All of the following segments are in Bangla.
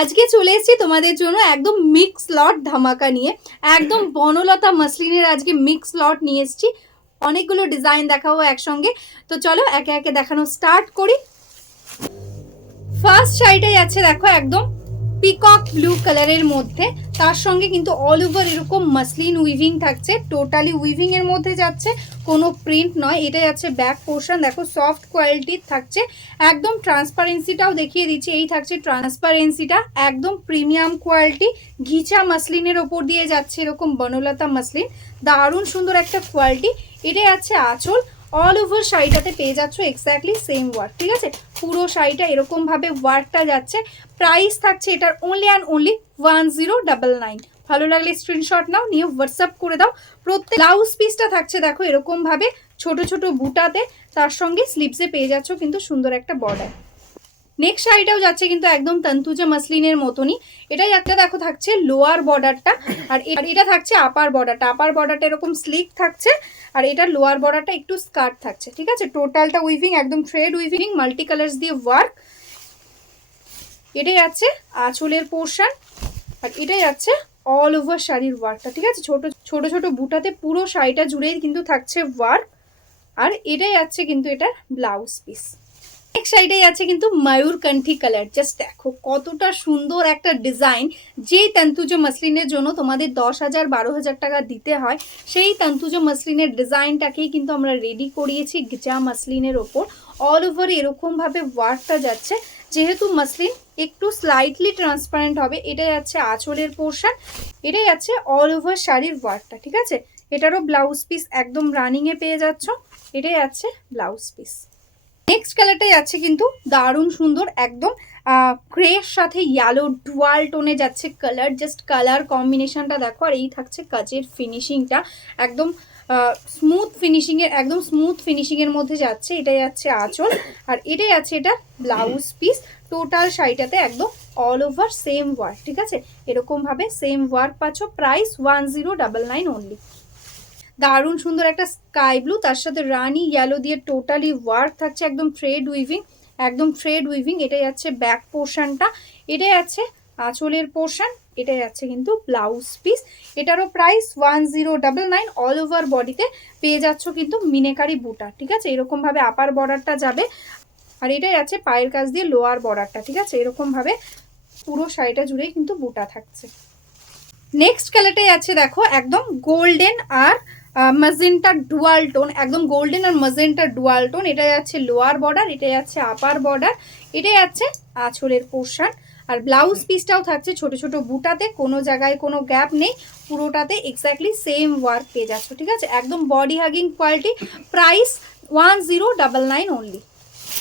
আজকে চলে এসেছি তোমাদের জন্য একদম মিক্স লট ধামাকা নিয়ে। একদম বনলতা মসলিনের আজকে মিক্স লট নিয়ে এসেছি। অনেকগুলো ডিজাইন দেখাবো একসঙ্গে, তো চলো একে একে দেখানো স্টার্ট করি। ফার্স্ট শাড়িটা যাচ্ছে দেখো একদম পিকক ব্লু কালারের মধ্যে, তার সঙ্গে কিন্তু অল ওভার এরকম মাসলিন উইভিং থাকছে, টোটালি উইভিং এর মধ্যে যাচ্ছে, কোনো প্রিন্ট নয়। এটা যাচ্ছে ব্যাক পোর্শন, দেখো সফট কোয়ালিটির থাকছে, একদম ট্রান্সপারেন্সিটাও দেখিয়ে দিচ্ছি। এই থাকছে ট্রান্সপারেন্সিটা, একদম প্রিমিয়াম কোয়ালিটি ঘিচা মাসলিনের ওপর দিয়ে যাচ্ছে এরকম বনলতা মাসলিন, দারুণ সুন্দর একটা কোয়ালিটি। এটা যাচ্ছে আঁচল, অল ওভার শাড়িটাতে পেয়ে যাচ্ছ এক্স্যাক্টলি সেম ওয়ার্ক, ঠিক আছে। পুরো শাড়িটা এরকম ভাবে ওয়ার্কটা যাচ্ছে। প্রাইস থাকছে এটার অনলি অ্যান্ড অনলি 1099। ভালো লাগলে স্ক্রিনশট নাও, নিয়ে হোয়াটসঅ্যাপ করে দাও। প্রত্যেক ব্লাউজ পিসটা থাকছে দেখো এরকম ভাবে ছোট ছোট বুটাতে, তার সঙ্গে স্লিপসে পেয়ে যাচ্ছ কিন্তু সুন্দর একটা বর্ডার। নেক্সট শাড়িটাও যাচ্ছে কিন্তু একদম তন্তুজা মাসলিনের মতনই। এটাই একটা দেখো থাকছে লোয়ার বর্ডারটা, আর এটা থাকছে আপার বর্ডারটা। আপার বর্ডারটা এরকম স্লিক থাকছে, আর এটার লোয়ার বর্ডারটা একটু স্কার্ট থাকছে, ঠিক আছে। টোটালটা উইভিং, একদম থ্রেড উইভিং, মাল্টি কালার্স দিয়ে ওয়ার্ক। এটাই যাচ্ছে আঁচলের পোর্শন, আর এটাই যাচ্ছে অল ওভার শাড়ির ওয়ার্কটা, ঠিক আছে। ছোট ছোট ছোট বুটাতে পুরো শাড়িটা জুড়েই কিন্তু থাকছে ওয়ার্ক, আর এটাই যাচ্ছে কিন্তু এটার ব্লাউজ পিস। নেক্সট সাইডে আছে কিন্তু ময়ূরকণ্ঠী কালার, জাস্ট দেখো কতটা সুন্দর একটা ডিজাইন। যেই তন্তুজো মসলিনের জন্য তোমাদের 10,000 12,000 টাকা দিতে হয়, সেই তন্তুজো মসলিনের ডিজাইনটাকেই কিন্তু আমরা রেডি করিয়েছি গিচা মসলিনের ওপর। অল ওভার এরকম ভাবে ওয়ার্কটা যাচ্ছে, যেহেতু মসলিন একটু স্লাইটলি ট্রান্সপারেন্ট হবে। এটা যাচ্ছে আঁচলের পোর্শন, এটা যাচ্ছে অল ওভার শাড়ির ওয়ার্কটা, ঠিক আছে। এটারও ব্লাউজ পিস একদম রানিং এ পেয়ে যাচ্ছ। এটাই যাচ্ছে ব্লাউজ পিস। নেক্সট কালারটা যাচ্ছে কিন্তু দারুণ সুন্দর, একদম গ্রের সাথে ইয়েলো ডুয়াল টোনে যাচ্ছে কালার। জাস্ট কালার কম্বিনেশনটা দেখো, আর এই থাকছে কাজের ফিনিশিংটা একদম স্মুথ ফিনিশিং এর, একদম স্মুথ ফিনিশিং এর মধ্যে যাচ্ছে। এটা যাচ্ছে আঁচল, আর এটাই আছে এটা ব্লাউজ পিস। টোটাল শাড়িটাতে একদম অল ওভার সেম ওয়ার্ক, ঠিক আছে। এরকম ভাবে সেম ওয়ার্ক পাচ্ছ। Price 1099 only. দারুণ সুন্দর একটা স্কাই ব্লু, তার সাথে রানি ইয়েলো দিয়ে টোটালি ওয়ার্ক থাকছে, একদম থ্রেড উইভিং, একদম থ্রেড উইভিং। এটা যাচ্ছে ব্যাক পোর্শনটা, এটা যাচ্ছে আঁচলের পোর্শন, এটা যাচ্ছে কিন্তু ব্লাউজ পিস। এটারও প্রাইস 1099। অল ওভার বডিতে পেয়ে যাচ্ছ কিন্তু মিনেকারি বুটা, ঠিক আছে। এরকম ভাবে আপার বর্ডারটা যাবে, আর এটাই আছে পায়ের কাছ দিয়ে লোয়ার বর্ডারটা, ঠিক আছে। এরকম ভাবে পুরো শাড়িটা জুড়েই কিন্তু বুটা থাকছে। নেক্সট কালারটাই আছে দেখো একদম গোল্ডেন আর ম্যাজেন্টা ডুয়াল টোন, একদম গোল্ডেন আর ম্যাজেন্টা ডুয়াল টোন। এটা যাচ্ছে লোয়ার বর্ডার, এটা যাচ্ছে আপার বর্ডার, এটা যাচ্ছে আঁচলের পোর্শন, আর ব্লাউজ পিসটাও থাকছে ছোট ছোট বুটাতে, কোনো জায়গায় কোনো গ্যাপ নেই, পুরোটাতে এক্স্যাক্টলি সেম ওয়ার্ক পেয়ে যাচ্ছ, ঠিক আছে। একদম body hugging quality. Price 1099 only.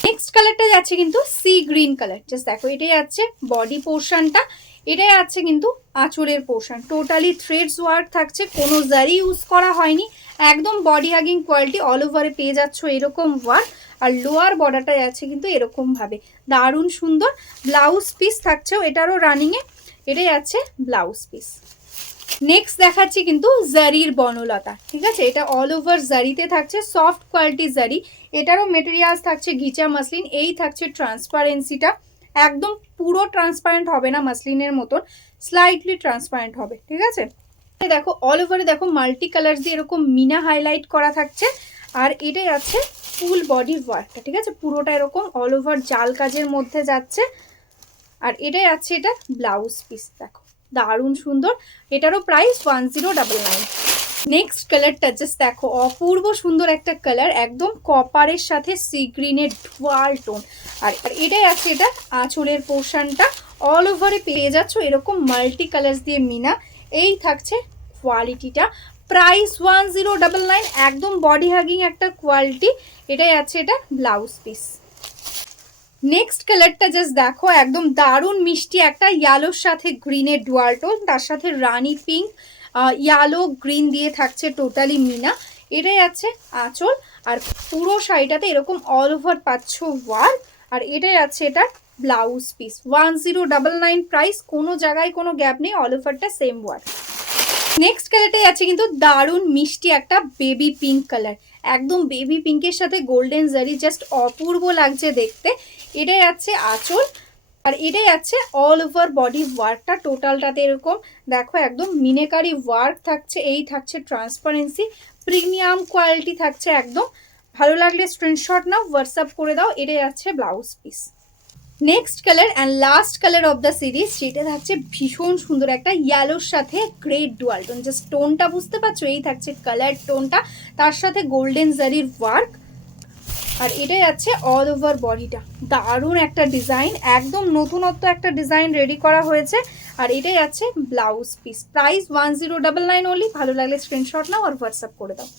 Next কালারটা যাচ্ছে কিন্তু সি গ্রিন কালার, জাস্ট দেখো এটাই যাচ্ছে বডি পোর্শনটা, এটাই আছে কিন্তু আঁচলের পোর্শন। টোটালি থ্রেডস ওয়ার্ক থাকছে, কোনো জারি ইউজ করা হয়নি, একদম বডি হাগিং কোয়ালিটি। অল ওভারে পেয়ে যাচ্ছ এরকম ওয়ার্ক, আর লোয়ার বর্ডারটা যাচ্ছে কিন্তু এরকম ভাবে দারুণ সুন্দর। ব্লাউজ পিস থাকছেও এটারও রানিংয়ে, এটাই আছে ব্লাউজ পিস। নেক্সট দেখাচ্ছি কিন্তু জারির বনলতা, ঠিক আছে। এটা অল ওভার জারিতে থাকছে, সফট কোয়ালিটি জারি। এটারও মেটেরিয়ালস থাকছে ঘিচা মাসলিন। এই থাকছে ট্রান্সপারেন্সিটা, একদম পুরো ট্রান্সপারেন্ট হবে না মাসলিনের মতন, স্লাইটলি ট্রান্সপারেন্ট হবে, ঠিক আছে। দেখো অল ওভারে দেখো মাল্টি কালার দিয়ে এরকম মিনা হাইলাইট করা থাকছে, আর এটাই আছে ফুল বডি ওয়ার্কটা, ঠিক আছে। পুরোটা এরকম অল ওভার জাল কাজের মধ্যে যাচ্ছে, আর এটাই আছে এটা ব্লাউজ পিস। দেখো দারুণ সুন্দর, এটারও প্রাইস 1099। নেক্সট কালারটা জাস্ট দেখো অপূর্ব সুন্দর একটা কালার, একদম কপারের সাথে সি গ্রিনের ডুয়াল টোন, আর এটাই আছে এটা আঁচলের পোর্শনটা। অল ওভারে পেয়ে যাচ্ছ এরকম মাল্টি কালার্স দিয়ে মিনা। এই থাকছে কোয়ালিটিটা। প্রাইস 1099, একদম বডি হাগিং একটা কোয়ালিটি। এটাই আছে এটা ব্লাউজ পিস। নেক্সট কালারটা জাস্ট দেখো একদম দারুণ মিষ্টি একটা ইয়েলোর সাথে গ্রিনের ডুয়াল টোন, তার সাথে রানি পিঙ্ক ইয়েলো গ্রিন দিয়ে থাকছে টোটালি মিনা। এটাই আছে আঁচল, আর পুরো শাড়িটাতে এরকম অল ওভার পাচ্ছ ওয়ার্ক, আর এটাই আছে এটা ব্লাউজ পিস। 1099 প্রাইস, কোনো জায়গায় কোনো গ্যাপ নেই, অল ওভারটা সেম ওয়ার্ক। নেক্সট কালারটাই আছে কিন্তু দারুণ মিষ্টি একটা বেবি পিঙ্ক কালার, একদম বেবি পিঙ্কের সাথে গোল্ডেন জারি, জাস্ট অপূর্ব লাগছে দেখতে। এটাই আছে আঁচল, আর এটাই আছে অল ওভার বডি ওয়ার্কটা, টোটালটাতে এরকম দেখো একদম মিনেকারি ওয়ার্ক থাকছে, এই থাকছে ট্রান্সপারেন্সি, প্রিমিয়াম কোয়ালিটি থাকছে একদম। ভালো লাগলে স্ক্রিনশট নাও, হোয়াটসঅ্যাপ করে দাও। এটাই আছে blouse piece. Next colour and last colour of the series, সেটা থাকছে ভীষণ সুন্দর একটা ইয়েলোর সাথে গ্রেট ডুয়াল টোন। জাস্ট টোনটা বুঝতে পারছো, এই থাকছে কালার টোনটা, তার সাথে গোল্ডেন জারির ওয়ার্ক। আর এটাই আছে অল ওভার বডিটা, দারুণ একটা ডিজাইন, একদম নতুনত্ব একটা ডিজাইন রেডি করা হয়েছে। আর এটাই আছে ব্লাউজ পিস। Price 1099 only. ভালো লাগলে স্ক্রিনশট নাও আর হোয়াটসঅ্যাপ করে দাও।